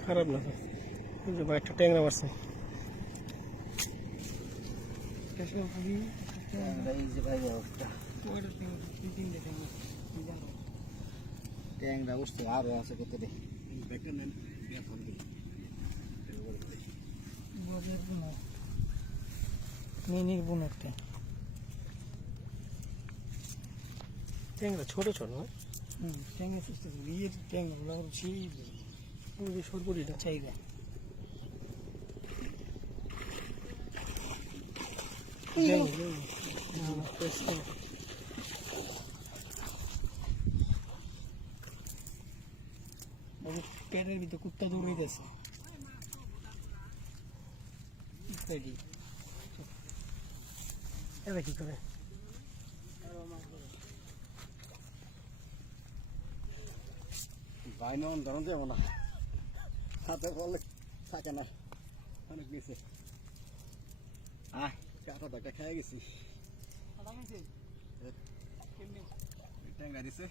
খারাপ না একটা ট্যাংরা মারছে ট্যাংরা উঠছে আরো আছে কত রে ট্যাংরা ছোট ছোট সরপুরিটা চাহিদা পেটের ভিতরে কুত্তা দৌড়াইতেছে এটা কি করে ভাই নন ধরন যাবো না হাতে বললে থাকে না অনেক নিচে কাঁথা টাকা খেয়ে গেছি ট্যাংরা দিছে